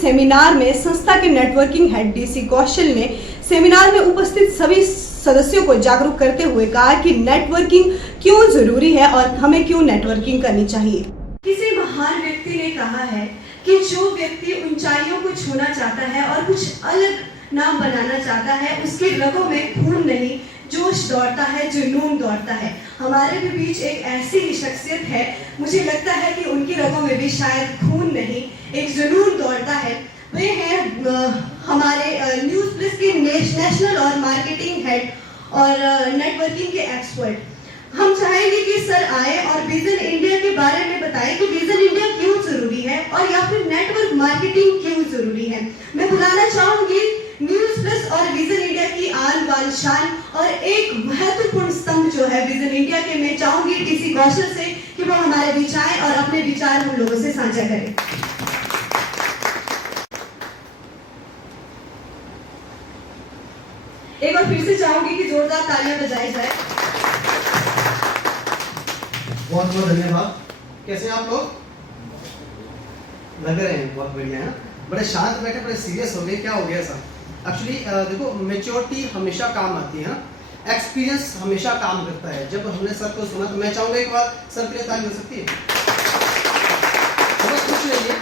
Seminar में संस्था के नेटवर्किंग हेड डीसी कौशल ने सेमिनार में उपस्थित सभी सदस्यों को जागरूक करते हुए कहा कि नेटवर्किंग क्यों जरूरी है और हमें क्यों नेटवर्किंग करनी चाहिए। किसी महान व्यक्ति ने कहा है कि जो व्यक्ति ऊंचाइयों को छूना चाहता है और कुछ अलग नाम बनाना चाहता है, उसके रगों में खून नहीं जोश दौड़ता है, जुनून दौड़ता है। हमारे भी बीच एक ऐसी ही शख्सियत है, मुझे लगता है कि उनकी रगों में भी शायद खून नहीं एक जुनून दौड़ता है। वे हैं हमारे न्यूज़ प्लस के नेशनल और मार्केटिंग हेड और नेटवर्किंग के एक्सपर्ट। हम चाहेंगे कि सर आए और विजन इंडिया के बारे में बताएं कि विजन इंडिया क्यों जरूरी है और या फिर नेटवर्क मार्केटिंग क्यों जरूरी है। मैं बुलाना चाहूंगी न्यूज़ प्लस और विजन इंडिया की आन बान शान और एक महत्वपूर्ण स्तंभ जो है विजन इंडिया के, मैं चाहूंगी डीसी कौशल से कि वो हमारे बीच आए और अपने विचार हम लोगों से साझा करें। एक बार फिर से चाहूंगी कि जोरदार तालियां बजाई जाए। बहुत बहुत धन्यवाद। कैसे आप लोग? लग रहे हैं बहुत बढ़िया है। बड़े शांत बैठे, बड़े सीरियस हो गए। क्या हो गया सर? एक्चुअली देखो, मेच्योरिटी हमेशा काम आती है ना, एक्सपीरियंस हमेशा काम करता है। जब हमने सर को सुना तो मैं चाहूंगा एक बार सर के लिए ताली हो सकती है। थोड़ा खुश रहिए,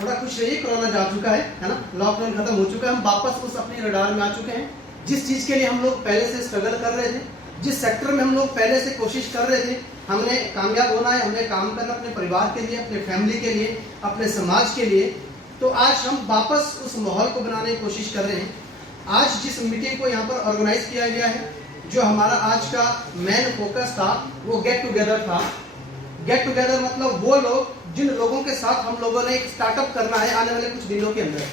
थोड़ा खुश रहिए। कोरोना जा चुका है ना, लॉकडाउन खत्म हो चुका है, हम वापस उस अपनी रडार में आ चुके हैं। जिस चीज़ के लिए हम लोग पहले से स्ट्रगल कर रहे थे, जिस सेक्टर में हम लोग पहले से कोशिश कर रहे थे, हमने कामयाब होना है, हमने काम करना अपने परिवार के लिए, अपने फैमिली के लिए, अपने समाज के लिए। तो आज हम वापस उस माहौल को बनाने की कोशिश कर रहे हैं। आज जिस मीटिंग को यहाँ पर ऑर्गेनाइज किया गया है, जो हमारा आज का मेन फोकस था, वो गेट टुगेदर था। गेट टुगेदर मतलब वो लोग जिन लोगों के साथ हम लोगों ने एक स्टार्टअप करना है आने वाले कुछ दिनों के अंदर।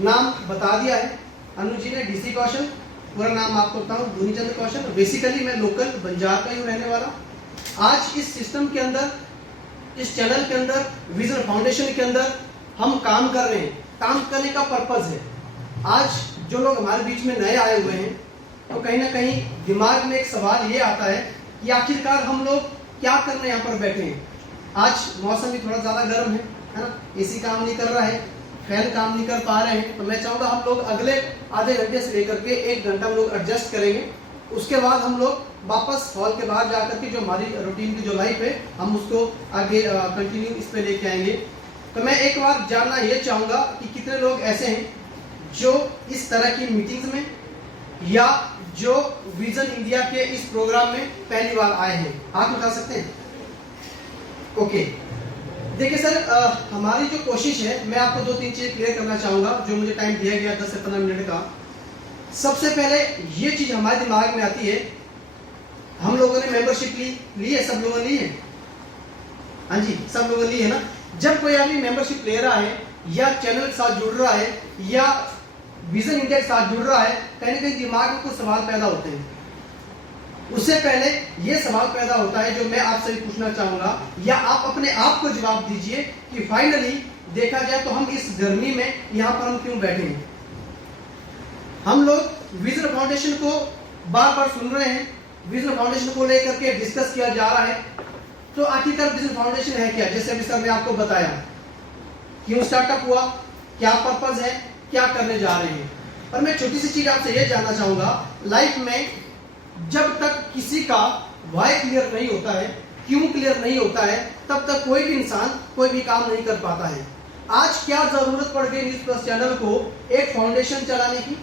नाम बता दिया है अनु जी ने, डीसी कौशल। पूरा नाम आपको बताऊँ, धूनीचंद कौशल। बेसिकली मैं लोकल बंजार का ही रहने वाला। आज इस सिस्टम के अंदर, इस चैनल के अंदर, विजन फाउंडेशन के अंदर हम काम कर रहे हैं। काम करने का पर्पज है, आज जो लोग हमारे बीच में नए आए हुए हैं, तो कहीं ना कहीं दिमाग में एक सवाल ये आता है कि आखिरकार हम लोग क्या करने यहाँ पर बैठे हैं। आज मौसम भी थोड़ा ज़्यादा गर्म है ना, एसी काम नहीं कर रहा है, फैन काम नहीं कर पा रहे हैं। तो मैं चाहूँगा हम लोग अगले आधे घंटे से लेकर के 1 घंटा हम लोग एडजस्ट करेंगे। उसके बाद हम लोग वापस हॉल के बाहर जाकर के जो हमारी रूटीन की जो लाइफ है, हम उसको आगे कंटिन्यू इस पे लेके आएंगे। तो मैं एक बार जानना ये चाहूँगा कि कितने लोग ऐसे हैं जो इस तरह की मीटिंग्स में या जो विजन इंडिया के इस प्रोग्राम में पहली बार आए हैं। हाथ उठा सकते हैं? ओके, देखिए सर, हमारी जो कोशिश है, मैं आपको 2-3 चीज़ें क्लियर करना चाहूँगा जो मुझे टाइम दिया गया 10 से 15 मिनट का। सबसे पहले ये चीज़ हमारे दिमाग में आती है, हम लोगों ने मेंबरशिप ली है, सब लोगों ने ली है? हाँ जी, सब लोगों ने ली है ना। जब कोई आदमी मेंबरशिप ले रहा है या चैनल के साथ जुड़ रहा है या विजन इंडिया के साथ जुड़ रहा है, कहीं ना कहीं दिमाग में कुछ सवाल पैदा होते हैं। उससे पहले ये सवाल पैदा होता है जो मैं आपसे भी पूछना चाहूँगा, या आप अपने आप को जवाब दीजिए कि फाइनली देखा जाए तो हम इस गर्मी में यहाँ पर हम क्यों बैठे हैं। हम लोग विजन फाउंडेशन को बार बार सुन रहे हैं, विजन फाउंडेशन को लेकर के डिस्कस किया जा रहा है। तो आखिरकार विजन फाउंडेशन है क्या? जैसे अभी सर ने आपको बताया, क्यों स्टार्टअप हुआ, क्या पर्पज है, क्या करने जा रहे हैं। और मैं छोटी सी चीज आपसे यह जानना चाहूँगा, लाइफ में जब तक किसी का वाई क्लियर नहीं होता है, क्यों क्लियर नहीं होता है, तब तक कोई भी इंसान कोई भी काम नहीं कर पाता है। आज क्या जरूरत पड़ गई न्यूज़ प्लस चैनल को एक फाउंडेशन चलाने की?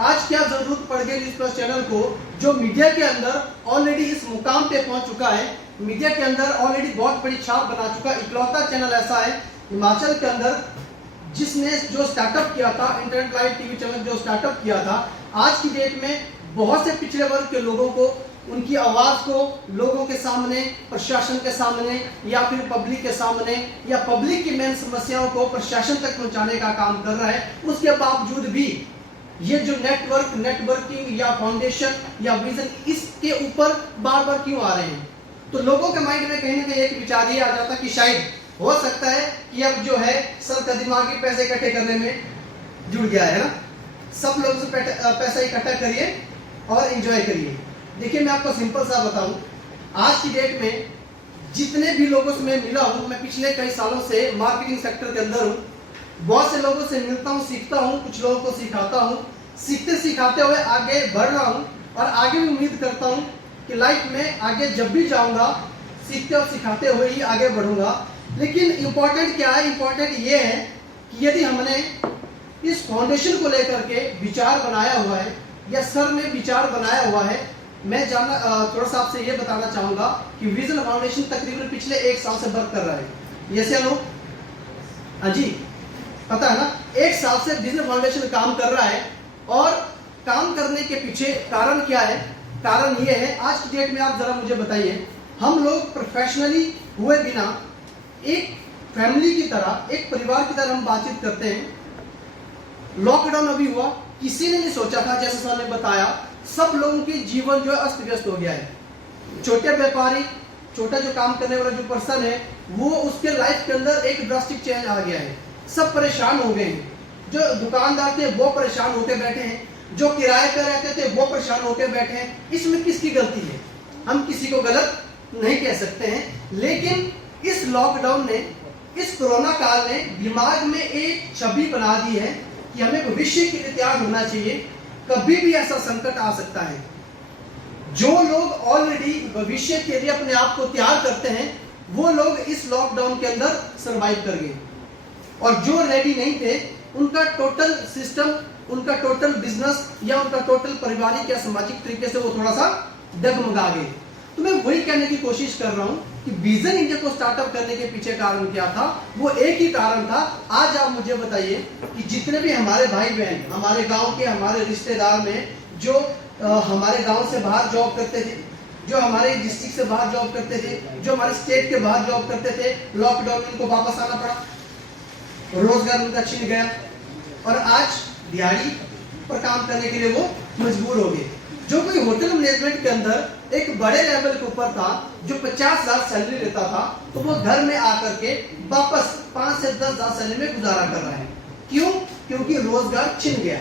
आज क्या जरूरत पड़ गई न्यूज़ प्लस चैनल को, जो मीडिया के अंदर ऑलरेडी इस मुकाम पे पहुंच चुका है, मीडिया के अंदर ऑलरेडी बहुत बड़ी छाप बना चुका है। इकलौता चैनल ऐसा है हिमाचल के अंदर जिसने जो स्टार्टअप किया था, इंटरनेट लाइव टीवी चैनल जो स्टार्टअप किया था, आज की डेट में बहुत से पिछड़े वर्ग के लोगों को, उनकी आवाज़ को लोगों के सामने, प्रशासन के सामने या फिर पब्लिक के सामने, या पब्लिक की मेन समस्याओं को प्रशासन तक पहुंचाने का काम कर रहा है। उसके बावजूद भी ये जो नेटवर्किंग या फाउंडेशन या विजन, इसके ऊपर बार बार क्यों आ रहे हैं? तो लोगों के माइंड में कहीं ना कहीं एक विचार ये आ जाता कि शायद हो सकता है कि अब जो है सर का दिमाग ही पैसे इकट्ठे करने में जुड़ गया है ना। सब लोग से पैसा इकट्ठा करिए और एंजॉय करिए। देखिए, मैं आपको सिंपल सा बताऊं, आज की डेट में जितने भी लोगों से मैं मिला हूं, मैं पिछले कई सालों से मार्केटिंग सेक्टर के अंदर हूं, बहुत से लोगों से मिलता हूँ, सीखता हूँ, कुछ लोगों को सिखाता हूँ, सीखते सिखाते हुए आगे बढ़ रहा हूँ और आगे भी उम्मीद करता हूँ कि लाइफ में आगे जब भी जाऊँगा सीखते और सिखाते हुए ही आगे बढ़ूँगा। लेकिन इम्पोर्टेंट क्या है? इम्पोर्टेंट ये है कि यदि हमने इस फाउंडेशन को लेकर के विचार बनाया हुआ है या सर में विचार बनाया हुआ है, मैं थोड़ा सा आपसे ये बताना चाहूँगा कि विजन फाउंडेशन तकरीबन पिछले 1 साल से वर्क कर रहा है। ये से लोग, हाँ जी, पता है ना, 1 साल से विजन फाउंडेशन काम कर रहा है। और काम करने के पीछे कारण क्या है? कारण ये है, आज की डेट में आप जरा मुझे बताइए, हम लोग प्रोफेशनली हुए बिना एक फैमिली की तरह, एक परिवार की तरह हम बातचीत करते हैं। लॉकडाउन अभी हुआ, किसी ने नहीं सोचा था, जैसे सर ने बताया, सब लोगों की जीवन जो है अस्त व्यस्त हो गया है। छोटे व्यापारी, छोटा जो काम करने वाला जो पर्सन है, वो उसके लाइफ के अंदर एक ड्रास्टिक चेंज आ गया है। सब परेशान हो गए हैं। जो दुकानदार थे वो परेशान होकर बैठे हैं, जो किराए पर रहते थे वो परेशान होकर बैठे हैं। इसमें किसकी गलती है? हम किसी को गलत नहीं कह सकते हैं, लेकिन इस लॉकडाउन ने, इस कोरोना काल ने दिमाग में एक छवि बना दी है कि हमें भविष्य के लिए तैयार होना चाहिए। कभी भी ऐसा संकट आ सकता है। जो लोग ऑलरेडी भविष्य के लिए अपने आप को तैयार करते हैं, वो लोग इस लॉकडाउन के अंदर सरवाइव कर गए, और जो रेडी नहीं थे, उनका टोटल सिस्टम, उनका टोटल बिजनेस या उनका टोटल पारिवारिक या सामाजिक तरीके से वो थोड़ा सा डगमगा गए। तो मैं वही कहने की कोशिश कर रहा हूँ कि विजन इंडिया को स्टार्टअप करने के पीछे कारण क्या था? वो एक ही कारण था। आज आप मुझे बताइए कि जितने भी हमारे भाई बहन, हमारे गांव के, हमारे रिश्तेदार में जो हमारे गांव से बाहर जॉब करते थे, जो हमारे डिस्ट्रिक्ट से बाहर जॉब करते थे, जो हमारे स्टेट के बाहर जॉब करते थे, लॉकडाउन में उनको वापस आना पड़ा, रोजगार उनका छिन गया और आज दिहाड़ी पर काम करने के लिए वो मजबूर हो गए। जो कोई होटल मैनेजमेंट के अंदर एक बड़े लेवल के ऊपर था, जो 50 लाख सैलरी लेता था, तो वो घर में आकर के वापस 5 से 10 लाख सैलरी में गुजारा कर रहा है। क्यों? क्योंकि रोजगार छिन गया।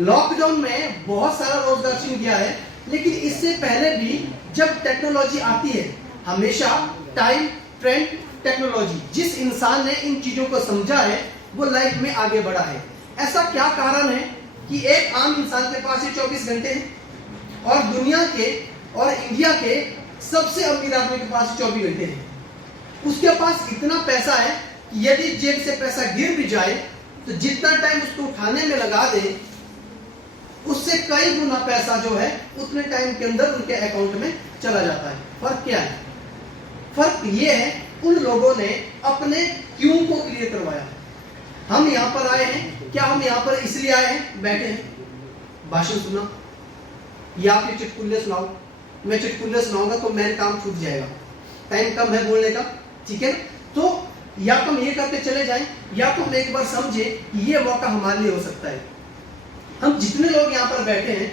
लॉकडाउन में बहुत सारा रोजगार छिन गया है, लेकिन इससे पहले भी जब टेक्नोलॉजी आती है, हमेशा टाइम, ट्रेंड, टेक्नोलॉजी, जिस इंसान ने इन चीजों को समझा है वो लाइफ में आगे बढ़ा है। ऐसा क्या कारण है कि एक आम इंसान के पास ही 24 घंटे हैं और दुनिया के और इंडिया के सबसे अमीर आदमी के पास 24 घंटे हैं। उसके पास इतना पैसा है कि यदि जेब से पैसा गिर भी जाए तो जितना टाइम उसको उठाने में लगा दे, उससे कई गुना पैसा जो है उतने टाइम के अंदर उनके अकाउंट में चला जाता है। फर्क क्या है? फर्क ये है, उन लोगों ने अपने क्यों को क्लियर करवाया। हम यहाँ पर आए हैं, क्या हम यहाँ पर इसलिए आए हैं, बैठे हैं भाषण सुना, या फिर चुटकुले सुनाओ? मैं चुटकुले सुनाऊंगा तो मेरा काम छूट जाएगा, टाइम कम है बोलने का, ठीक है? तो या तो हम ये करके चले जाएं, या तो हम एक बार समझे कि ये मौका हमारे लिए हो सकता है। हम जितने लोग यहाँ पर बैठे हैं,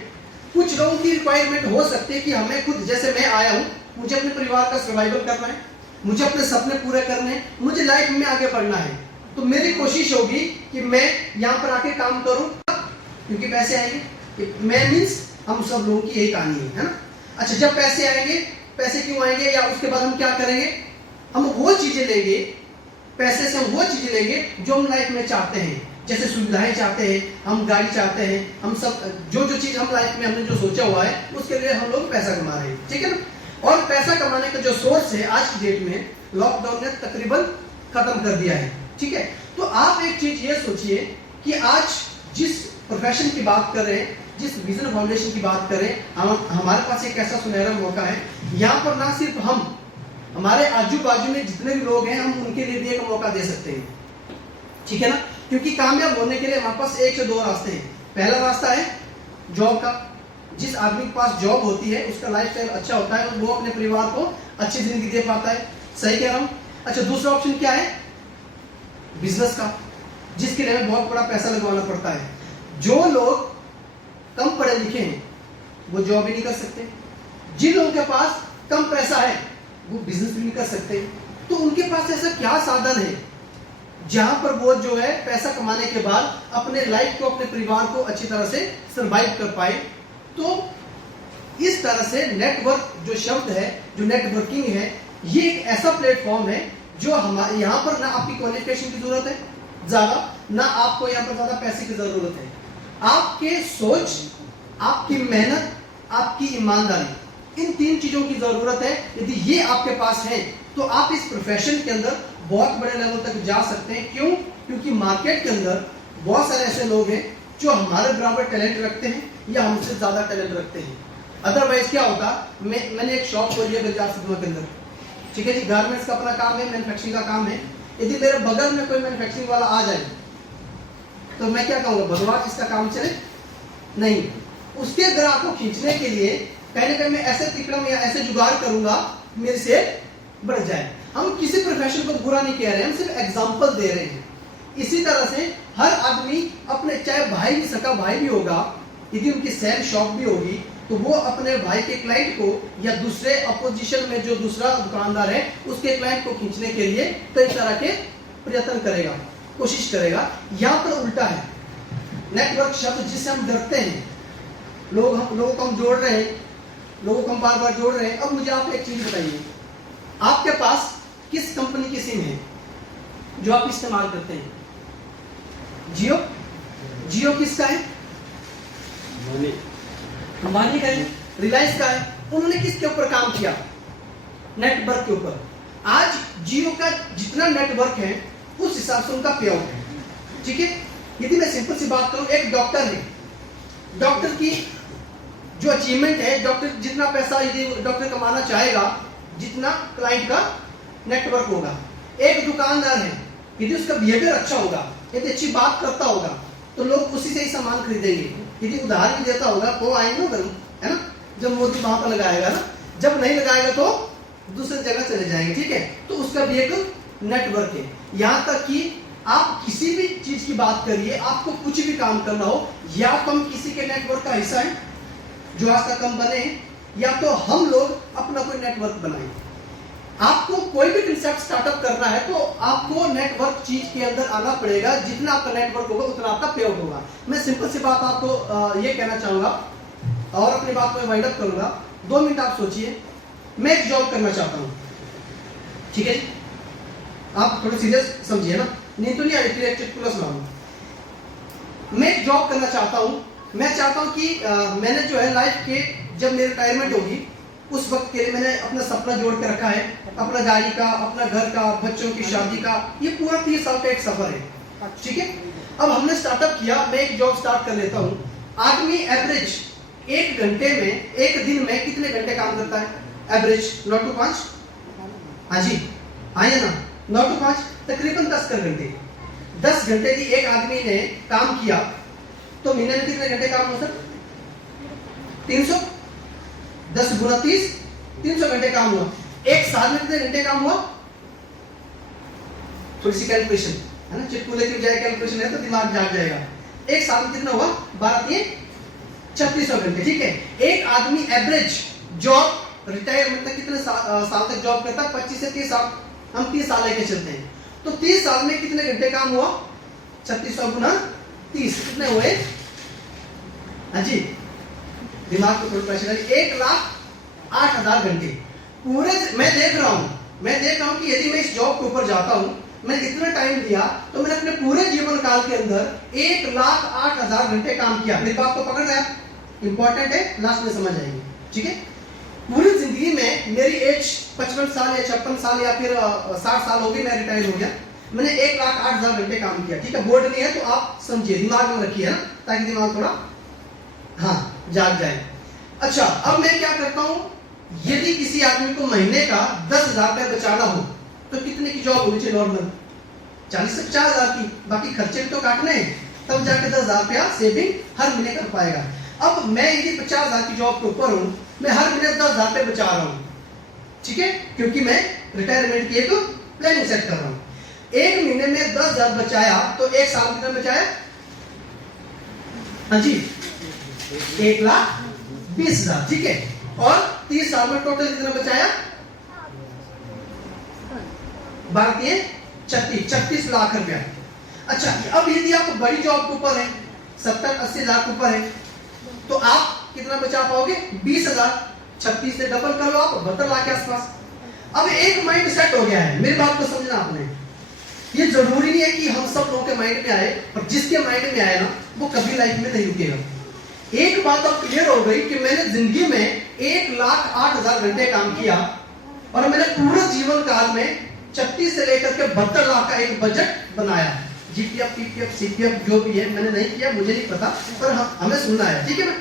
कुछ लोगों की रिक्वायरमेंट हो सकती है कि हमें खुद, जैसे मैं आया हूँ, मुझे अपने परिवार का सर्वाइवल करना है, मुझे अपने सपने पूरे करने हैं, मुझे लाइफ में आगे बढ़ना है। तो मेरी कोशिश होगी कि मैं यहाँ पर आके काम करूँ, क्योंकि पैसे आएंगे। मैं मीन्स हम सब लोगों की यही कहानी है ना? अच्छा, जब पैसे आएंगे, पैसे क्यों आएंगे, या उसके बाद हम क्या करेंगे? हम वो चीजें लेंगे, पैसे से हम वो चीजें लेंगे जो हम लाइफ में चाहते हैं। जैसे सुविधाएं चाहते हैं, हम गाड़ी चाहते हैं, हम सब जो चीज हम लाइफ में हमने जो सोचा हुआ है, उसके लिए हम लोग पैसा कमा रहे हैं, ठीक है ना? और पैसा कमाने का जो सोर्स है आज की डेट में लॉकडाउन ने तकरीबन खत्म कर दिया है, ठीक है? तो आप एक चीज ये सोचिए कि आज जिस प्रोफेशन की बात कर रहे हैं, जिस विजन फाउंडेशन की बात करें, हमारे पास एक ऐसा सुनहरा मौका है। यहाँ पर ना सिर्फ हम, हमारे आजू बाजू में जितने भी लोग हैं, हम उनके लिए भी एक मौका दे सकते हैं, ठीक है ना? क्योंकि कामयाब होने के लिए हमारे पास 1 से 2 रास्ते हैं। पहला रास्ता है जॉब का। जिस आदमी के पास जॉब होती है उसका लाइफस्टाइल अच्छा होता है और वो अपने परिवार को अच्छी जिंदगी दे पाता है। सही कह रहा हूँ? अच्छा, दूसरा ऑप्शन क्या है? बिजनेस का, जिसके लिए हमें बहुत बड़ा पैसा लगवाना पड़ता है। जो लोग कम पढ़े लिखे हैं वो जॉब भी नहीं कर सकते। जिन लोगों के पास कम पैसा है वो बिजनेस भी नहीं कर सकते। तो उनके पास ऐसा क्या साधन है जहां पर वो जो है पैसा कमाने के बाद अपने लाइफ को, अपने परिवार को अच्छी तरह से सरवाइव कर पाए? तो इस तरह से नेटवर्क जो शब्द है, जो नेटवर्किंग है, ये एक ऐसा प्लेटफॉर्म है जो हमारे यहाँ पर ना आपकी क्वालिफिकेशन की जरूरत है, ज्यादा, ना आपको यहाँ पर ज्यादा पैसे की जरूरत है। आपके सोच, आपकी मेहनत, आपकी ईमानदारी, इन 3 चीजों की जरूरत है। यदि ये आपके पास है तो आप इस प्रोफेशन के अंदर बहुत बड़े लेवल तक जा सकते हैं। क्यों? क्योंकि मार्केट के अंदर बहुत सारे ऐसे लोग हैं जो हमारे बराबर टैलेंट रखते हैं या हमसे ज्यादा टैलेंट रखते हैं। अदरवाइज क्या होता, मैंने एक शॉप खोली है गुलजार सिनेमा के अंदर, ठीक है जी, गारमेंट्स का अपना काम है, मैन्युफैक्चरिंग का काम है। यदि मेरे बगल में कोई मैन्युफैक्चरिंग वाला आ जाए तो मैं क्या कहूँगा, भगवान इसका काम चले नहीं। उसके ग्राहक को खींचने के लिए कहीं ना कहीं मैं ऐसे तिकड़म या ऐसे जुगाड़ करूंगा मेरे से बढ़ जाए। हम किसी प्रोफेशन को बुरा नहीं कह रहे हैं, हम सिर्फ एग्जांपल दे रहे हैं। इसी तरह से हर आदमी अपने, चाहे भाई भी, सका भाई भी होगा, यदि उनकी सेल शॉप भी होगी तो वो अपने भाई के क्लाइंट को या दूसरे अपोजिशन में जो दूसरा दुकानदार है उसके क्लाइंट को खींचने के लिए कई तरह के प्रयत्न करेगा, कोशिश करेगा। यहाँ पर उल्टा है। नेटवर्क शब्द जिससे हम डरते हैं, लोगों को हम जोड़ रहे हैं, लोगों को हम बार बार जोड़ रहे हैं। अब मुझे आप एक चीज बताइए, आपके पास किस कंपनी की सिम है जो आप इस्तेमाल करते हैं? जियो। जियो किसका है? अंबानी का है। रिलायंस का है। उन्होंने किसके ऊपर काम किया? नेटवर्क के ऊपर। आज जियो का जितना नेटवर्क है उस हिसाब से उनका पे आउट है, ठीक है। यदि मैं सिंपल सी बात करूं, एक डॉक्टर है, डॉक्टर की जो अचीवमेंट है, डॉक्टर जितना पैसा यदि डॉक्टर कमाना चाहेगा, जितना क्लाइंट का नेटवर्क होगा। एक दुकानदार है, यदि उसका बिहेवियर अच्छा होगा, यदि अच्छी बात करता होगा तो लोग उसी से ही सामान खरीदेंगे। यदि उधार भी देता होगा तो आएंगे ना, है ना, जब मोदी वहां पर लगाएगा ना, जब नहीं लगाएगा तो दूसरी जगह चले जाएंगे, ठीक है। तो उसका भी एक नेटवर्क है। यहां तक कि आप किसी भी चीज की बात करिए, आपको कुछ भी काम करना हो, या तो हम किसी के नेटवर्क का हिस्सा है जो आज तक हम बने, या तो हम लोग अपना कोई नेटवर्क बनाए। आपको कोई भी कंसेप्ट स्टार्टअप करना है तो आपको नेटवर्क चीज के अंदर आना पड़ेगा। जितना आपका नेटवर्क होगा उतना आपका पे आउट होगा। मैं सिंपल सी बात आपको ये कहना चाहूंगा और अपनी बात को वाइंड अप करूंगा। 2 मिनट आप सोचिए, मैं एक जॉब करना चाहता हूं, ठीक है जी, आप थोड़े सीरियस समझिए ना, नहीं तो नहीं आई प्लस लाऊं। मैं एक जॉब करना चाहता हूं। मैं चाहता हूं कि मैंने जो है लाइफ के, जब मेरी रिटायरमेंट होगी उस वक्त के लिए मैंने अपना सपना जोड़ के रखा है, अपना गाड़ी का, अपना घर का, बच्चों की शादी का, ये पूरा 30 साल का एक सफर है, ठीक है। अब हमने स्टार्टअप किया, मैं एक जॉब स्टार्ट कर लेता हूं। आदमी एवरेज 1 घंटे में, 1 दिन में कितने घंटे काम करता है? एवरेज 9 to 5, हाँ जी, आइए ना, 9 to 5 तकरीबन 10 घंटे। 10 घंटे की एक आदमी ने काम किया तो महीने में कितने घंटे काम हो सर? 300, 10 गुना 30, 300 घंटे काम हुआ। एक साल में कितने घंटे काम हुआ? थोड़ी सी कैलकुलेशन है ना, चिटकुले की बजाय कैलकुलेशन है तो दिमाग जाग जाएगा। एक साल में कितना हुआ? 12×3=3600 घंटे, ठीक है। एक आदमी एवरेज जॉब रिटायरमेंट तक कितने साल तक जॉब करता है? 25 से 30 साल। हम 30 साल लेके चलते हैं तो 30 साल में कितने घंटे काम हुआ? 3600 गुना 30 कितने हुए? हाँ जी, दिमाग को थोड़ी प्रेशर है। 1,08,000 घंटे पूरे। मैं देख रहा हूं कि यदि मैं इस जॉब के ऊपर जाता हूं, मैंने इतना टाइम दिया तो मैंने अपने पूरे जीवन काल के अंदर 1,08,000 घंटे काम किया। मेरी बात को पकड़ रहे हैं? इंपॉर्टेंट है, लास्ट में समझ आएंगे, ठीक है। पूरी जिंदगी में मेरी एज 55 साल या 56 साल या फिर 60 साल हो गई, मैं रिटायर हो गया। मैंने 1,08,000 घंटे काम किया, ठीक है। बोर्ड नहीं है तो आप समझिए, दिमाग में रखिए ना, ताकि दिमाग थोड़ा हाँ जाग जाए। अच्छा, अब मैं क्या करता हूं, यदि किसी आदमी को महीने का 10,000 रुपये बचाना हो तो कितने की जॉब होनी चाहिए? नॉर्मल 40 से 50,000 की। बाकी खर्चे तो काटने हैं, तब जाके 10,000 रुपया सेविंग हर महीने कर पाएगा। अब मैं यदि 50,000 की जॉब के ऊपर हूं, मैं हर महीने 10,000 रुपये बचा रहा हूं, ठीक है, क्योंकि मैं रिटायरमेंट की एक प्लानिंग सेट कर रहा हूं। एक महीने में 10,000 बचाया तो एक साल कितना बचाया? हाँ जी, 1,20,000, ठीक है। और 30 साल में टोटल कितना बचाया? 36 लाख रुपया। अच्छा, अब यदि आप बड़ी जॉब के ऊपर है, 70-80 लाख ऊपर है, तो आप कितना बचा पाओगे? 20,000। 36 से डबल कर लो आप, 72 लाख के आसपास। अब एक माइंड सेट हो गया है, मेरी बात को समझना आपने। ये जरूरी नहीं है कि हम सब लोगों के माइंड में आए, पर जिसके माइंड में आए ना वो कभी लाइफ में नहीं रुकेगा। एक बात अब क्लियर हो गई कि मैंने जिंदगी में 1,08,000 घंटे काम किया और मैंने पूरे जीवन काल में 36 से लेकर के 72 लाख का एक बजट बनाया। जीपीएफ, पीपीएफ, सीपीएफ जो भी है मैंने नहीं किया, मुझे नहीं पता, पर हमें सुनना है, ठीक है ना?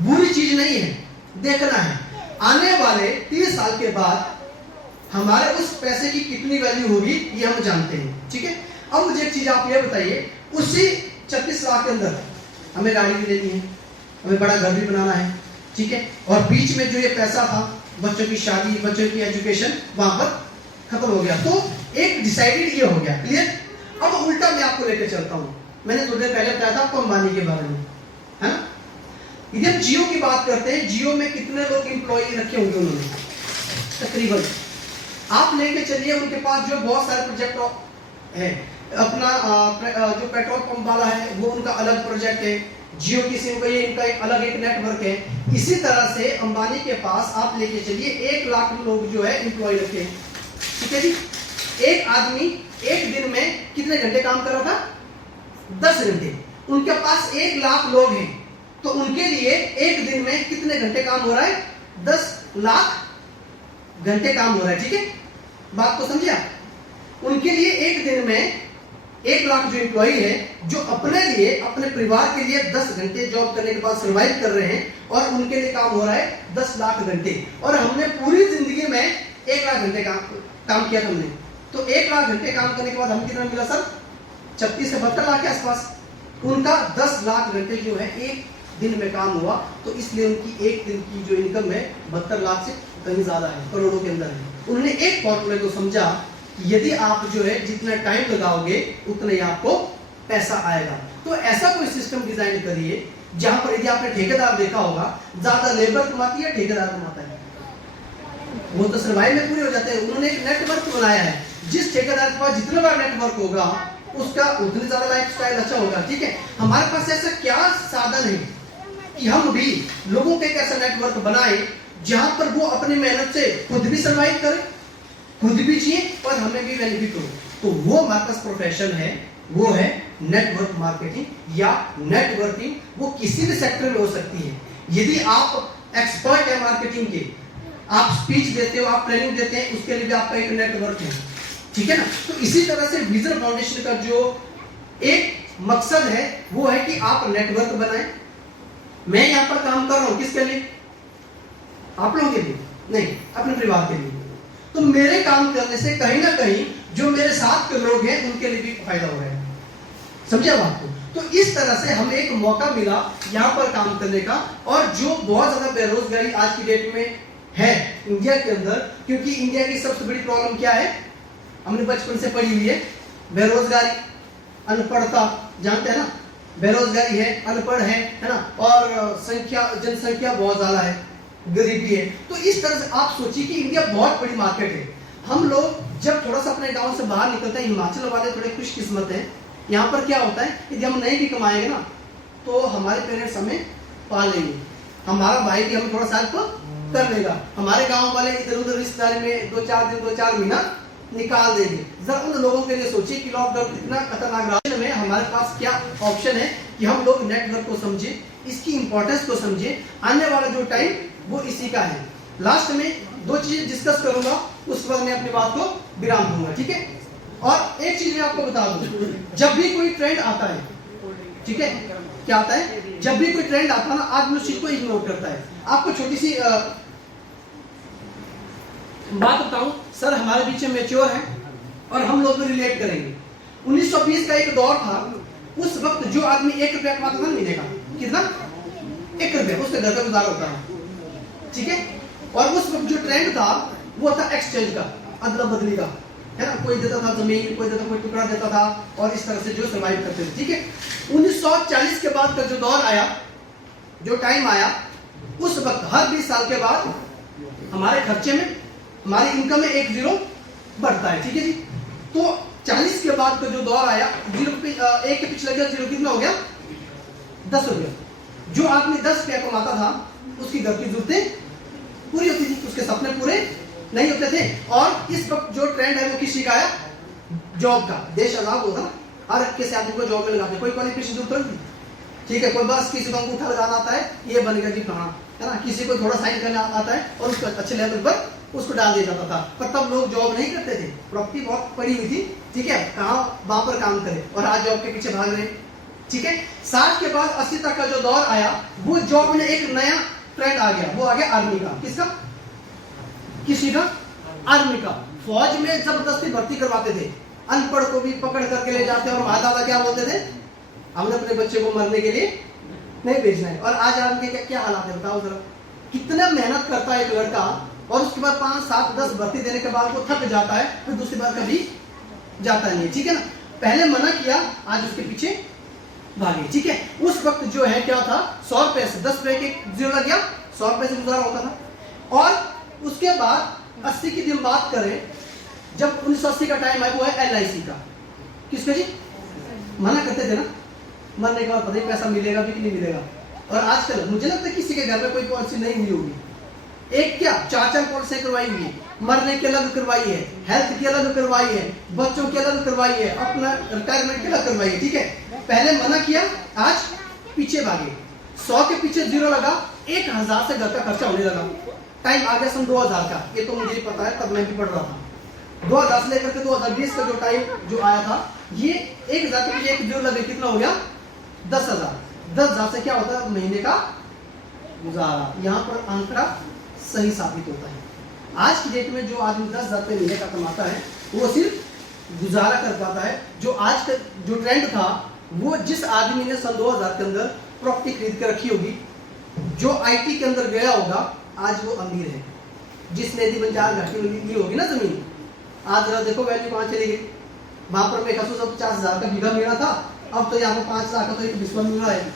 बुरी चीज नहीं है, देखना है आने वाले 30 साल के बाद हमारे उस पैसे की कितनी वैल्यू होगी ये हम जानते हैं, ठीक है? अब मुझे एक चीज आप ये बताइए, उसी 36 लाख के अंदर हमें गाड़ी भी लेनी है, हमें बड़ा घर भी बनाना है, ठीक है? और बीच में जो ये पैसा था बच्चों की शादी, बच्चों की एजुकेशन, वहां पर खत्म हो गया। तो एक डिसाइडेड ये हो गया, क्लियर? अब उल्टा मैं आपको लेकर चलता हूं। मैंने थोड़ी देर पहले बताया था आपको अंबानी के बारे में, है ना? इधर जियो की बात करते हैं, जियो में कितने लोग एम्प्लॉय रखे होंगे उन्होंने? तकरीबन आप लेके चलिए, उनके पास जो बहुत सारे प्रोजेक्ट है, अपना जो पेट्रोल पंप वाला है वो उनका अलग प्रोजेक्ट है, जियो की सिम का ये इनका एक अलग एक नेटवर्क है। इसी तरह से अंबानी के पास आप लेके चलिए 1 लाख लोग जो है एम्प्लॉय रखे हैं, ठीक है जी? एक आदमी एक दिन में कितने घंटे काम कर रहा था? 10 घंटे। उनके पास 1 लाख लोग हैं, तो उनके लिए एक दिन में कितने घंटे काम हो रहा है? 10 लाख घंटे काम हो रहा है, ठीक है? बात को समझिए आप? उनके लिए एक दिन में 1 लाख जो एम्प्लॉय है, जो अपने लिए, अपने परिवार के लिए 10 घंटे जॉब करने के बाद सर्वाइव कर रहे हैं, और उनके लिए काम हो रहा है 10 लाख घंटे। और हमने पूरी जिंदगी में 1 लाख घंटे काम किया हमने, तो 1 लाख घंटे काम करने के बाद हमें कितना मिला सर? 36 से 72 लाख के आसपास। उनका 10 लाख घंटे जो है एक दिन में काम हुआ, तो इसलिए उनकी एक दिन की जो इनकम है 72 लाख से कहीं ज्यादा है, करोड़ों के अंदर है। उन्होंने एक फॉर्मूले को समझा, यदि आप जो है जितना टाइम लगाओगे उतना ही आपको पैसा आएगा। तो ऐसा कोई सिस्टम डिजाइन करिए जहां पर, यदि आपने ठेकेदार देखा होगा, ज्यादा लेबर कमाती है ठेकेदार कमाता है, वो तो सर्वाइव में पूरे हो जाते हैं। उन्होंने एक नेटवर्क बनाया है, जिस ठेकेदार के पास जितना बड़ा नेटवर्क होगा उसका उतनी ज्यादा लाइफस्टाइल अच्छा होगा, ठीक है? हमारे पास ऐसा क्या साधन है कि हम भी लोगों के एक ऐसा नेटवर्क बनाए जहां पर वो अपनी मेहनत से खुद भी सर्वाइव करे, खुद भी जिए और हमें भी बेनिफिट हो। तो वो हमारे पास प्रोफेशन है, वो है नेटवर्क मार्केटिंग या नेटवर्किंग। वो किसी भी सेक्टर में हो सकती है। यदि आप एक्सपर्ट है मार्केटिंग के, आप स्पीच देते हो, आप ट्रेनिंग देते हैं, उसके लिए भी आपका एक नेटवर्क है, ठीक है ना? तो इसी तरह से विजन फाउंडेशन का जो एक मकसद है वो है कि आप नेटवर्क बनाएं। मैं यहां पर काम कर रहा हूं किसके लिए? आप लोगों के लिए नहीं, अपने परिवार के लिए। तो मेरे काम करने से कहीं ना कहीं जो मेरे साथ के लोग हैं उनके लिए भी फायदा हो रहा है, समझे आप आपको? तो इस तरह से हमें एक मौका मिला यहाँ पर काम करने का। और जो बहुत ज्यादा बेरोजगारी आज की डेट में है इंडिया के अंदर, क्योंकि इंडिया की सबसे बड़ी प्रॉब्लम क्या है? हमने बचपन से पढ़ी हुई है, बेरोजगारी, अनपढ़ता, जानते हैं ना? बेरोजगारी है, अनपढ़ है ना? और जनसंख्या बहुत ज्यादा है, गरीबी है। तो इस तरह से आप सोचिए कि इंडिया बहुत बड़ी मार्केट है। हम लोग जब थोड़ा सा अपने गांव से बाहर निकलते हैं, हिमाचल वाले थोड़े खुशकिस्मत हैं। यहाँ पर क्या होता है, यदि हम नहीं भी कमाएंगे ना तो हमारे पेरेंट्स हमें पाल लेंगे, हमारा भाई भी हमें थोड़ा सा हेल्प कर लेगा, हमारे गांव वाले इधर उधर रिश्तेदारी में 2-4 दिन 2-4 महीना निकाल देंगे। जरा उन लोगों के लिए सोचिए कि लॉकडाउन इतना खतरनाक रहा है, हमारे पास क्या ऑप्शन है कि हम लोग नेटवर्क को समझे, इसकी इंपॉर्टेंस को समझे। आने वाला जो टाइम वो इसी का है। लास्ट में 2 चीजें डिस्कस करूंगा, उसके बाद मैं अपनी बात को विराम दूंगा, ठीक है? और एक चीज मैं आपको बता दूं, जब भी कोई ट्रेंड आता है, ठीक है, क्या आता है? जब भी कोई ट्रेंड आता है ना, आदमी उस चीज को इग्नोर करता है। आपको छोटी सी बात बताऊं, सर हमारे बीच में मैच्योर है और हम लोग भी रिलेट करेंगे। 1920 का एक दौर था, उस वक्त जो आदमी 1 रुपया कमाता था महीने का, कितना? 1 रुपया, उसके घर का गुजारा होता है, ठीक है? और उस वक्त जो ट्रेंड था वो था एक्सचेंज का, अदला बदली का, है ना? कोई देता था जमीन, कोई देता, कोई टुकड़ा देता था, और इस तरह से जो सर्वाइव करते थे, ठीक है? 1940 के बाद का जो दौर आया, जो टाइम आया, उस वक्त हर 20 साल के बाद हमारे खर्चे में, हमारी इनकम में 1 0 बढ़ता है, ठीक है जी? तो 40 के बाद का जो दौर आया, 1 के पीछे लग गया 0, कितना हो गया? 10 हो गया। जो आदमी 10 रुपया कमाता था उसकी घर की जरूरतें पूरी होती थी, उसके सपने पूरे नहीं होते थे। और इस वक्त जो ट्रेंड है वो किसी का आया? जॉब का, देश आजाद होता ना, हर किसी आदमी को जॉब में लगाते, कोई क्वालिफिकेशन जरूरत थोड़ी थी, ठीक है। कोई बस किसी को अंगूठा लगाना आता है, ये बन गया जी कहाँ, है ना, किसी को थोड़ा साइन करना आता है और उसको अच्छे लेवल पर उसको डाल दिया जाता था। पर तब लोग जॉब नहीं करते थे, प्रॉपर्टी बहुत पड़ी हुई थी, ठीक है, कहाँ वहां पर काम करे, और आज जॉब के पीछे भाग रहे, ठीक है। 60 के बाद 80 तक का जो दौर आया, वो जॉब में एक नया ट्रेंड आ गया, वो आ गया आर्मी का। किसका? किसी का? आर्मी का। फौज में जबरदस्ती भर्ती करवाते थे, अनपढ़ को भी पकड़ करके ले जाते, और हमारे दादा क्या बोलते थे, हमने अपने बच्चे को मरने के लिए नहीं भेजना है। और आज आर्मी के क्या हालात है बताओ जरा, कितना मेहनत करता है एक लड़का, और उसके बाद 5, 7, 10 भर्ती देने के बाद वो थक जाता है, फिर दूसरी बार कभी जाता नहीं, ठीक है ना। पहले मना किया, आज उसके पीछे भागे, ठीक है। उस वक्त जो है क्या था, 100 रुपए से 10 रुपए के जीरो लग गया, 100 रुपए से गुजारा होता था। और उसके बाद 80 की दिन बात करें, जब 1980 का टाइम आया, वो है LIC का। किसका जी? मना करते थे ना, मरने के बाद पता नहीं पैसा मिलेगा भी कि नहीं मिलेगा। और आजकल मुझे लगता है किसी के घर में कोई पॉलिसी नहीं हुई होगी, एक क्या 4-4 पॉलिसी करवाई हुई है, मरने की अलग करवाई है, हेल्थ की अलग करवाई है, बच्चों की अलग करवाई है, अपना रिटायरमेंट की अलग करवाई है, ठीक है। पहले मना किया, आज पीछे भागे, 100 के पीछे जीरो लगा, 1000 से घर का खर्चा होने लगा। टाइम आ गया सन 2000 का, ये तो मुझे पता है, तब मैं भी पढ़ रहा था। 2000 से लेकर के 2020 का जो टाइम जो आया था, ये 1000 के पीछे एक जीरो लगे, कितना हो गया? 10,000। 10,000 से क्या होता है महीने का गुजारा। यहाँ पर आंकड़ा सही साबित होता है। आज की डेट में जो आदमी 10,000 रुपये महीने का कमाता है, वो सिर्फ गुजारा कर पाता है। जो आज का जो ट्रेंड था, वो जिस आदमी ने सन 2000 के अंदर प्रॉपर्टी खरीद के रखी होगी, जो IT के अंदर गया होगा, आज वो अमीर है। जिसने यदि 50,000 घाटी ली होगी ना जमीन, आज जरा देखो वैल्यू कहाँ चली गई। वहां पर मैं 50,000 का बीघा मिला था, अब तो यहाँ पर 5,000 का तो एक बिस्वा मिल रहा है,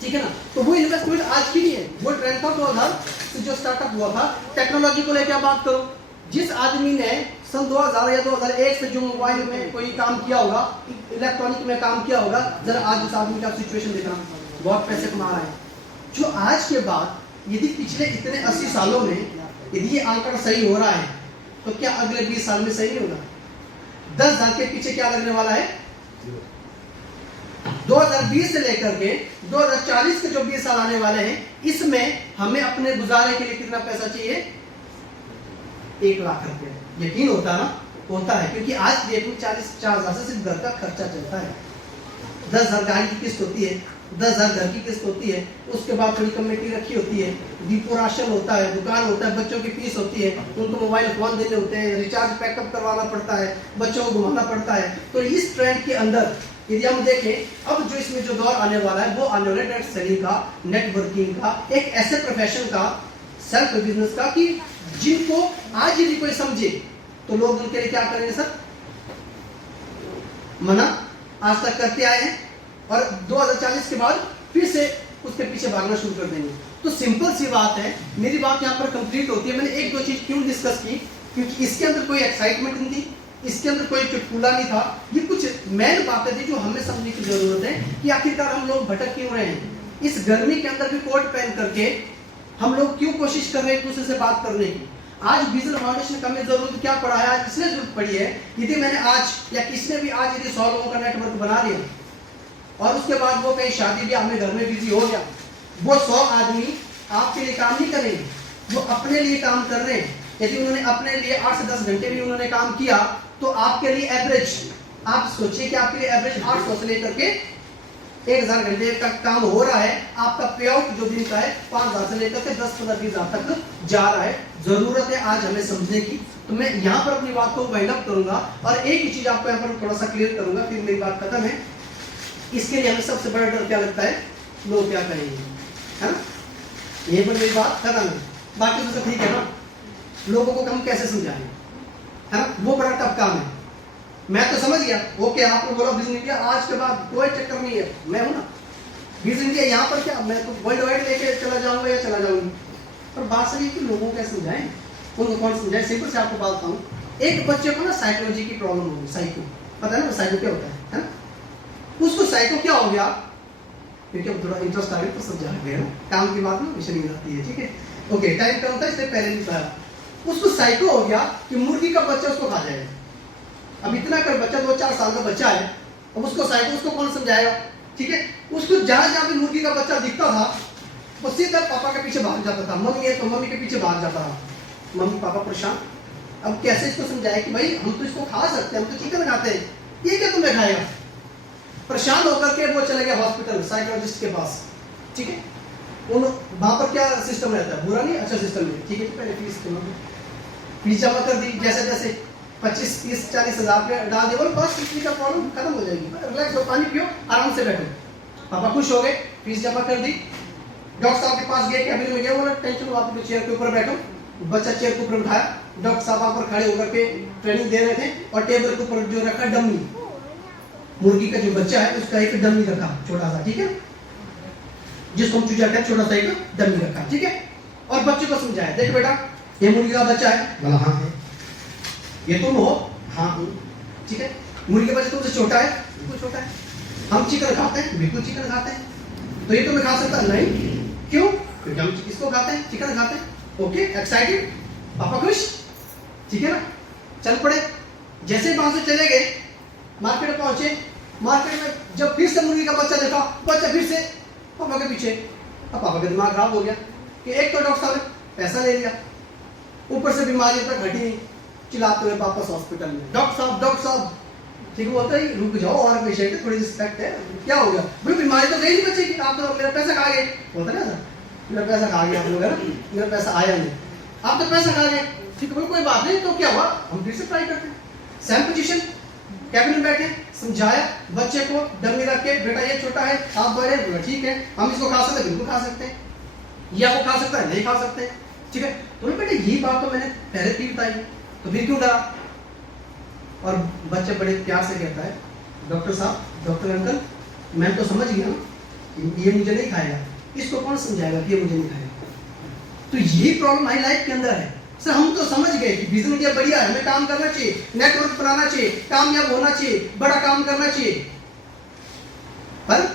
ठीक है ना। तो वो इन्वेस्टमेंट आज की नहीं है, वो ट्रेंड था 2000 से जो स्टार्टअप हुआ था। टेक्नोलॉजी को लेकर बात करो, जिस आदमी ने सन 2000 या 2001 से जो मोबाइल में कोई काम किया होगा, इलेक्ट्रॉनिक में काम किया होगा, जरा आज उस आदमी का सिचुएशन देखना, बहुत पैसे कमा रहा है। जो आज के बाद यदि पिछले इतने 80 सालों में यदि ये आंकड़ा सही हो रहा है, तो क्या अगले 20 साल में सही नहीं होगा? 10,000 के पीछे क्या लगने वाला है? 2020 से लेकर के 2040 के जो 20 साल आने वाले हैं, इसमें हमें अपने गुजारे के लिए कितना पैसा चाहिए? 1 लाख रुपए। यकीन होता ना? होता है, क्योंकि आज डेट में 40,000 से सिर्फ घर का खर्चा चलता है। 10,000 गाड़ी की किस्त होती है, 10,000 घर की किस्त होती है, उसके बाद थोड़ी कमेटी रखी होती है, डिपो राशन होता है, दुकान होता है, बच्चों की फीस होती है, उनको मोबाइल फोन देने होते हैं, रिचार्ज पैकअप करवाना पड़ता है, बच्चों को घुमाना पड़ता है। तो इस ट्रेंड के अंदर यदि हम देखें, अब जो इसमें जो दौर आने वाला है, वो आने वाला है नेट सेलिंग का, नेटवर्किंग का, एक ऐसे प्रोफेशन का, सेल्फ बिजनेस का, कि जिनको आज यदि कोई समझे तो लोग उनके लिए क्या करेंगे सर? मना आज तक करते आए हैं, और 2040 के बाद फिर से उसके पीछे भागना शुरू कर देंगे। तो सिंपल सी बात है, मेरी बात यहाँ पर कंप्लीट होती है। मैंने 1-2 चीज क्यों डिस्कस की, क्योंकि इसके अंदर कोई एक्साइटमेंट नहीं थी, इसके अंदर कोई चुटकुला नहीं था, ये कुछ मेन बातें थी जो हमें समझने की जरूरत है कि आखिरकार हम लोग भटक क्यों रहे हैं। इस गर्मी के अंदर भी कोट पहन करके हम लोग क्यों कोशिश कर रहे हैं एक दूसरे से बात करने की। आज विजन फाउंडेशन का हमें जरूरत क्या पड़ा है, आज इसलिए जरूरत पड़ी है, यदि मैंने आज या किसने भी आज यदि 100 लोगों का नेटवर्क बना लिया और उसके बाद वो कहीं शादी ब्याह में घर में बिजी हो गया, वो 100 आदमी आपके लिए काम नहीं करेंगे, वो अपने लिए काम कर रहे हैं। यदि उन्होंने अपने लिए 8 से 10 घंटे भी उन्होंने काम किया, तो आपके लिए एवरेज, आप सोचिए कि आपके लिए एवरेज 800 से लेकर के 1000 घंटे का काम हो रहा है। आपका पे आउट जो दिन का है 5,000 से लेकर के 10-15-20,000 तक जा रहा है। जरूरत है आज हमें समझने की। तो मैं यहाँ पर अपनी बात को वाइंड अप करूंगा और एक ही चीज आपको यहाँ पर थोड़ा सा क्लियर करूंगा, फिर मेरी बात खत्म है। इसके लिए हमें सबसे बड़ा डर क्या लगता है, लोग क्या कहेंगे, है ना। यही पर मेरी बात खत्म है, बाकी तो सब ठीक है ना। लोगों को हम कैसे समझाएं, है ना, वो बड़ा टफ काम है। मैं तो समझ गया, ओके आपने बोला विजन इंडिया, आज के बाद कोई चक्कर नहीं है, मैं हूं ना विजन इंडिया। यहाँ पर क्या मैं तो वर्ल्ड वाइड लेके चला जाऊंगा या चला जाऊंगी, पर बात सही है कि लोगों को कैसे समझाएं, उनको कौन समझाए। सिंपल से आपको बात बताऊं, एक बच्चे को ना साइकोलॉजी की प्रॉब्लम होगी, साइको, पता है ना साइको क्या होता है ना। उसको साइको क्या हो गया, क्योंकि अब थोड़ा इंटरेस्ट आ गया तो सब जान गए ना, काम की बात में विषय नहीं जाती है, ठीक है। ओके, टाइम कम था इसलिए पहले नहीं बताया। उसको साइको हो गया कि मुर्गी का बच्चा उसको खा जाएगा। अब इतना कर बच्चा 2-4 साल का बच्चा है, अब उसको साइकिल उसको कौन समझाएगा? ठीक है, उसको जहाँ भी मुर्गी का बच्चा दिखता था वो सीधा पापा के पीछे भाग जाता था, मम्मी है तो मम्मी के पीछे भाग जाता था, मम्मी पापा परेशान। अब कैसे इसको समझाए कि भाई हम तो इसको खा सकते हैं, हम तो चिकन खाते हैं, ये क्या तुम्हें खाएगा? परेशान होकर के वो चले गए हॉस्पिटल साइकोलॉजिस्ट के पास। ठीक है, उन वहां पर क्या सिस्टम रहता है? बुरा नहीं, अच्छा सिस्टम है। ठीक है, पहले फीस जमा कर दी, जैसे जैसे 25, 30, 40 हजार रुपये डाल दिए, बोलो बस किसी का प्रॉब्लम खत्म हो जाएगी, रिलैक्स हो, पानी पियो, आराम से बैठो। पापा खुश हो गए, फीस जमा कर दी, डॉक्टर साहब के पास गए, कैबिन में गए, बोला टेंशन लो, आप चेयर के ऊपर बैठो। बच्चा चेयर के ऊपर उठाया, डॉक्टर साहब वहां पर खड़े होकर के ट्रेनिंग दे रहे थे, और टेबल के ऊपर जो रखा डमी, मुर्गी का जो बच्चा है उसका एक डमी रखा छोटा सा, ठीक है, जिसको हम चूजा कहते हैं, छोटा सा एक डमी रखा, ठीक है। और बच्चे को समझाया, देख बेटा ये मुर्गी का बच्चा है, बोला हाँ है। ये तुम हो? हाँ हूँ। ठीक है, मुर्गी का बच्चा तुमसे छोटा है? बिल्कुल छोटा है। हम चिकन खाते हैं? बिल्कुल चिकन खाते हैं। तो ये तुम्हें खा सकता है? नहीं। क्यों? क्योंकि हम किसको खाते हैं? चिकन खाते हैं। ओके, एक्साइटेड, पापा खुश, ठीक है ना। चल पड़े, जैसे वहां से चले गए, मार्केट में पहुंचे, मार्केट में जब फिर से मुर्गी का बच्चा देखा, बच्चा फिर से पापा के पीछे। अब पापा का दिमाग खराब हो गया कि एक तो डॉक्टर साहब ने पैसा ले लिया, ऊपर से बीमारी तक घटी नहीं, चिल्लाते हुए वापस हॉस्पिटल में, डॉक्टर साहब, ठीक है, बोलता है रुक जाओ, और पेशेंट है, थोड़ी रिस्पेक्ट है, क्या हो गया? बोले बीमारी तो गई नहीं बच्चे की, आप तो मेरा पैसा खा गए। बोलता ना सर, मेरा पैसा खा गया आप लोग, है ना, मेरा पैसा आया नहीं, आप तो पैसा खा गए। ठीक है, बोले कोई बात नहीं, तो क्या हुआ, हम फिर से ट्राई करते हैं। सेम पोजीशन, कैबिन में बैठे, समझाया बच्चे को, डमी रख के, बेटा ये छोटा है, आप बड़े, बोला ठीक है, हम इसको खा सकते हैं? बिल्कुल खा सकते हैं। या वो खा सकता है? नहीं खा सकते, ठीक है। तो बेटा यही बात तो मैंने पहले भी बताई, तो फिर क्यों डरा? और बच्चे बड़े प्यार से कहता है, डॉक्टर साहब, डॉक्टर अंकल, मैं तो समझ गया ये मुझे नहीं खाएगा, इसको कौन समझाएगा कि ये मुझे नहीं खाएगा? तो यही प्रॉब्लम हमारी लाइफ के अंदर है। सर हम तो समझ गए कि विजन इंडिया बढ़िया है, हमें काम करना चाहिए, नेटवर्क बनाना चाहिए, कामयाब होना चाहिए, बड़ा काम करना चाहिए, पर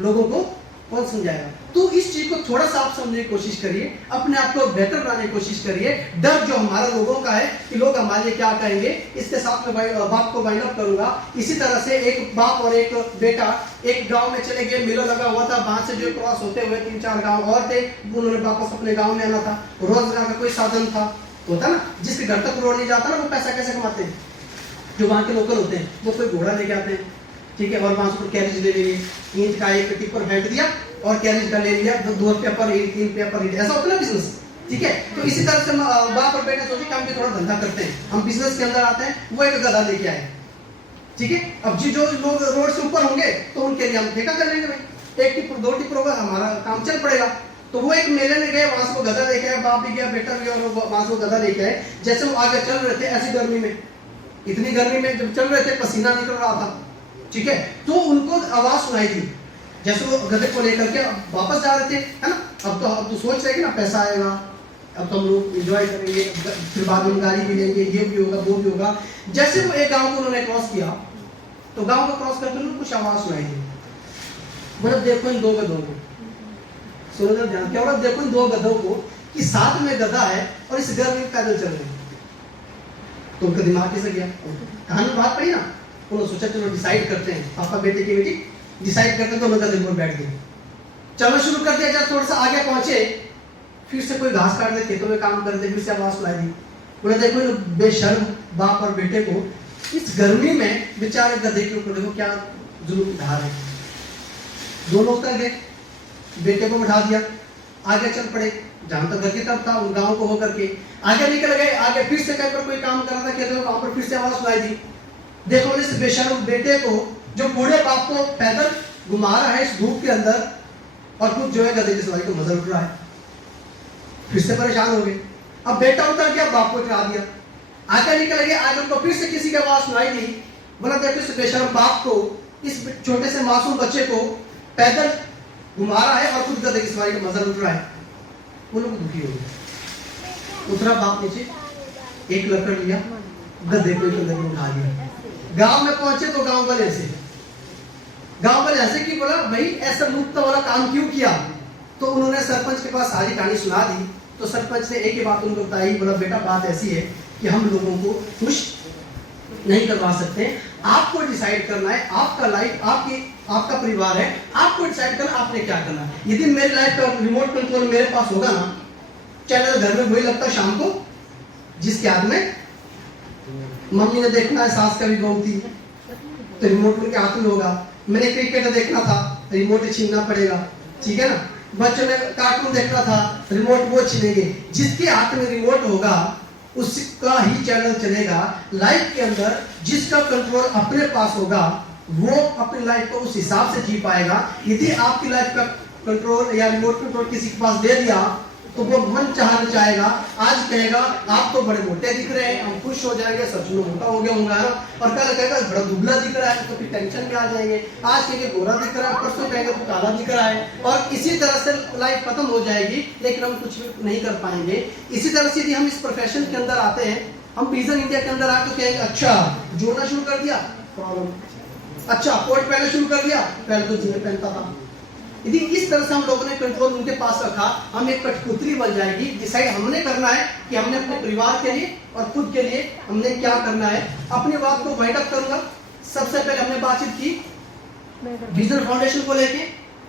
लोगों को कौन समझाएगा? तो इस चीज को थोड़ा सा आप समझने की कोशिश करिए, अपने आप को बेहतर बनाने की कोशिश करिए। डर जो हमारा लोगों का है कि लोग हमारे लिए क्या कहेंगे, इसके साथ में बात को वाइंड अप करूंगा। इसी तरह से एक बाप और एक बेटा एक गांव में चले गए, मेला लगा हुआ था, वहां से जो क्रॉस होते हुए 3-4 गांव और थे, उन्होंने वापस अपने गाँव में आना था, रोजगार का कोई साधन था, होता ना, जिसके घर तक रोड नहीं जाता ना, वो पैसा कैसे कमाते हैं? जो वहाँ के लोकल होते हैं, वो कोई घोड़ा लेके आते हैं, ठीक है, और वहां से कैरेज ले लेंगे, ईंट का एक टिप्पर फेंक दिया और कैरेज का ले लिया, 2 रुपया पर ईंट, 3 रुपया पर ईंट, ऐसा होता है बिजनेस, ठीक है। तो इसी तरह से बाप और बेटे सोचे कि हम भी थोड़ा धंधा करते हैं, हम बिजनेस के अंदर आते हैं। वो एक गधा लेके आए, ठीक है। अब जो लोग रोड से ऊपर होंगे तो उनके लिए हम ठेका कर लेंगे भाई, 1 टिप्पर 2 टिप्पर होगा, हमारा काम चल पड़ेगा। तो वो एक मेले में गए, वहां से वो गधा लेके आए, बाप भी गया, बेटा भी, और वहां से वो गधा लेके आए। जैसे वो आगे चल रहे थे, ऐसी गर्मी में, इतनी गर्मी में जब चल रहे थे, पसीना निकल रहा था, ठीक है, तो उनको आवाज सुनाई दी, जैसे वो गधे को लेकर के वापस जा रहे थे, है ना। अब तो सोच रहे कि ना पैसा आएगा, अब तो हम लोग एंजॉय करेंगे, फिर बाद में गाड़ी भी लेंगे, ये भी होगा, वो भी होगा। जैसे वो एक गांव को उन्होंने क्रॉस किया, तो गांव को क्रॉस करते उन्होंने कुछ आवाज सुनाई दी, बोले देखो इन 2 गधों को, सुनो ध्यान, क्या बोला, देखो इन 2 गधों को कि साथ में गधा है और इस गर्मी में पैदल चल रहे हैं। तो उनका दिमाग कैसे गया, कहानी बात पड़ी ना, उन्होंने सोचा चलो डिसाइड करते हैं, पापा बेटे की मीटिंग डिसाइड करते हैं, तो उनका दिल में बैठ गया, चलो शुरू कर दिया। जब थोड़ा सा आगे पहुंचे, फिर से कोई घास काट रहे, खेतों में काम करते, फिर से आवाज सुनाई दी, बोले देखो बेशर्म बाप और बेटे को इस गर्मी में बेचारे गधे के ऊपर देखो क्या जुल्म ढा रहे हैं। दोनों उतर गए, बेटे को बैठा दिया, आगे चल पड़े, जहां तक घर की तरफ था उन गाँव को होकर के आगे निकल गए। आगे फिर से कहीं पर कोई काम कर रहा था खेतों में, वहां पर फिर से आवाज सुनाई दी, देखो इस बेशर्म बेटे को, जो बूढ़े बाप को पैदल घुमा रहा है इस धूप के अंदर, और खुद जो है गधे की सवारी को मजा उठ रहा है। फिर से परेशान हो गए, अब बेटा उतर गया, बाप को चढ़ा दिया, आगे निकल गए। आगे उनको फिर से किसी की आवाज सुनाई दी, बोला देखो इस बेशर्म बाप को, इस छोटे से मासूम बच्चे को पैदल घुमा रहा है और खुद गधे की सवारी का मजा उठ रहा है। वो लोग दुखी हो गए, उतरा बाप नीचे, एक लकड़ लिया, गधे को गधे में उठा लिया। गांव में पहुंचे तो गांव वाले ऐसे कि बोला भाई ऐसा मुक्त वाला काम क्यों किया? तो उन्होंने सरपंच के पास सारी कहानी सुना दी। तो सरपंच ने एक ही बात उनको बताई, बोला बेटा बात ऐसी है कि हम लोगों को खुश नहीं करवा सकते। आपको डिसाइड करना है, आपका लाइफ आपका परिवार है, आपको डिसाइड करना आपने क्या करना है। यदि मेरी लाइफ का रिमोट कंट्रोल मेरे पास होगा ना, चैनल घर में वही लगता शाम को जिसके हाथ में मम्मी ने देखना है, सास का भी बहुत ही तो रिमोट उनके हाथ में होगा। मैंने क्रिकेट देखना था, रिमोट छीनना पड़ेगा, ठीक है ना। बच्चों ने कार्टून देखना था, रिमोट वो छीनेंगे। जिसके हाथ में रिमोट होगा उसका ही चैनल चलेगा। लाइफ के अंदर जिसका कंट्रोल अपने पास होगा वो अपनी लाइफ को उस हिसाब से जी पाएगा। यदि आपकी लाइफ का कंट्रोल या रिमोट कंट्रोल किसी के पास दे दिया तो वो मन चाहना चाहेगा, आज कहेगा आप तो बड़े मोटे दिख रहे हैं, हम खुश हो जाएंगे, सच में मोटा हो गया होगा ना। और कल कहेगा बड़ा दुबला दिख रहा है तो फिर टेंशन में आ जाएंगे। आज कहेंगे गोरा दिख रहा है, परसों कहेंगे तो काला दिख रहा है, और इसी तरह से लाइफ खत्म हो जाएगी, लेकिन हम कुछ भी नहीं कर पाएंगे। इसी तरह से यदि हम इस प्रोफेशन के अंदर आते हैं, हम विजन इंडिया के अंदर आए तो कहेंगे अच्छा जोड़ना शुरू कर दिया, प्रॉब्लम। अच्छा कोट पहनना शुरू कर दिया, पहले तो जीने पहनता था। यदि इस तरह से हम लोगों ने कंट्रोल उनके पास रखा, हम एक कठपुतली बन जाएगी। डिसाइड हमने करना है कि हमने अपने परिवार के लिए और खुद के लिए हमने क्या करना है। अपनी बात को वाइड अप करूंगा। सबसे पहले हमने बातचीत की विजन फाउंडेशन को लेके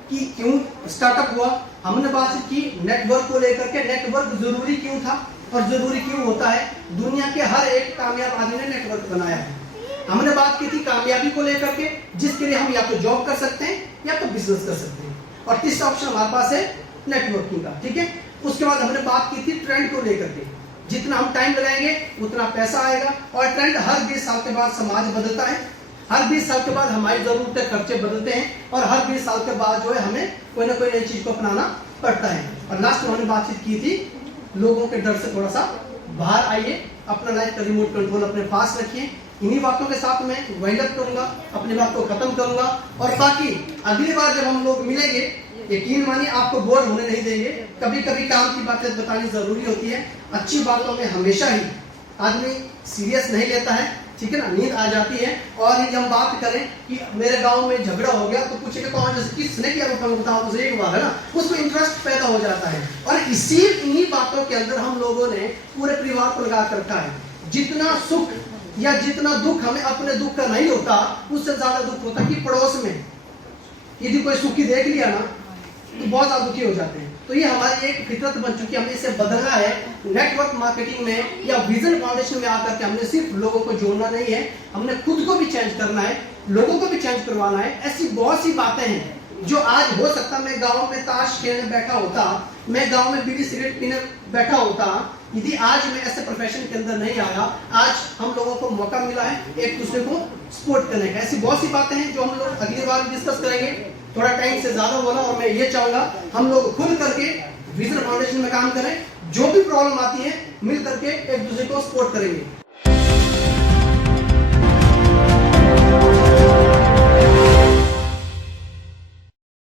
कि क्यों स्टार्टअप हुआ। हमने बातचीत की नेटवर्क को लेकर के, नेटवर्क जरूरी क्यों था और जरूरी क्यों होता है। दुनिया के हर एक कामयाब आदमी ने नेटवर्क बनाया है। हमने बात की थी कामयाबी को लेकर के, जिसके लिए हम या तो जॉब कर सकते हैं या तो बिजनेस कर सकते हैं, और तीसरा ऑप्शन हमारे पास है नेटवर्किंग का, ठीक है। उसके बाद हमने बात की थी ट्रेंड को लेकर के, जितना हम टाइम लगाएंगे उतना पैसा आएगा। और ट्रेंड हर 20 साल के बाद समाज बदलता है, हर 20 साल के बाद हमारी जरूरतें खर्चे बदलते हैं, और हर 20 साल के बाद जो है हमें कोई ना कोई नई चीज को अपनाना पड़ता है। और लास्ट में हमने बातचीत की थी लोगों के डर से थोड़ा सा बाहर आइए, अपना लाइफ का रिमोट कंट्रोल अपने पास रखिए। इन्हीं बातों के साथ मैं वाइंड अप करूंगा, अपनी बात को खत्म करूंगा। और बाकी अगली बार जब हम लोग मिलेंगे, यकीन मानिए आपको बोर होने नहीं देंगे। कभी कभी काम की बातें बतानी जरूरी होती है। अच्छी बातों में हमेशा ही आदमी सीरियस नहीं लेता है, ठीक है ना, नींद आ जाती है। और यदि हम बात करें कि मेरे गांव में झगड़ा हो गया तो पूछेगा कौन, जैसे किसने किया वो बताओ तो एक बार है ना, उसको इंटरेस्ट पैदा हो जाता है। और इन्हीं बातों के अंदर हम लोगों ने पूरे परिवार को लगा कर रखा है। जितना सुख या जितना दुख हमें अपने दुख का नहीं होता, उससे ज्यादा दुख होता कि पड़ोस में यदि कोई सुखी देख लिया ना तो बहुत ज्यादा दुखी हो जाते हैं। तो ये हमारी एक फितरत बन चुकी है, हमने इसे बदलना है। नेटवर्क मार्केटिंग में या विजन फाउंडेशन में आकर के हमने सिर्फ लोगों को जोड़ना नहीं है, हमने खुद को भी चेंज करना है, लोगों को भी चेंज करवाना है। ऐसी बहुत सी बातें हैं जो आज हो सकता मैं गाँव में ताश खेलने बैठा होता, मैं गाँव में बीड़ी सिगरेट पीने बैठा होता, यदि आज मैं ऐसे प्रोफेशन के अंदर नहीं आया। आज हम लोगों को मौका मिला है एक दूसरे को सपोर्ट करने का। ऐसी बहुत सी बातें हैं जो हम लोग अगली बार डिस्कस करेंगे। थोड़ा टाइम से ज्यादा बोला, और मैं ये चाहूंगा हम लोग खुल करके विजन फाउंडेशन में काम करें। जो भी प्रॉब्लम आती है मिल करके एक दूसरे को सपोर्ट करेंगे।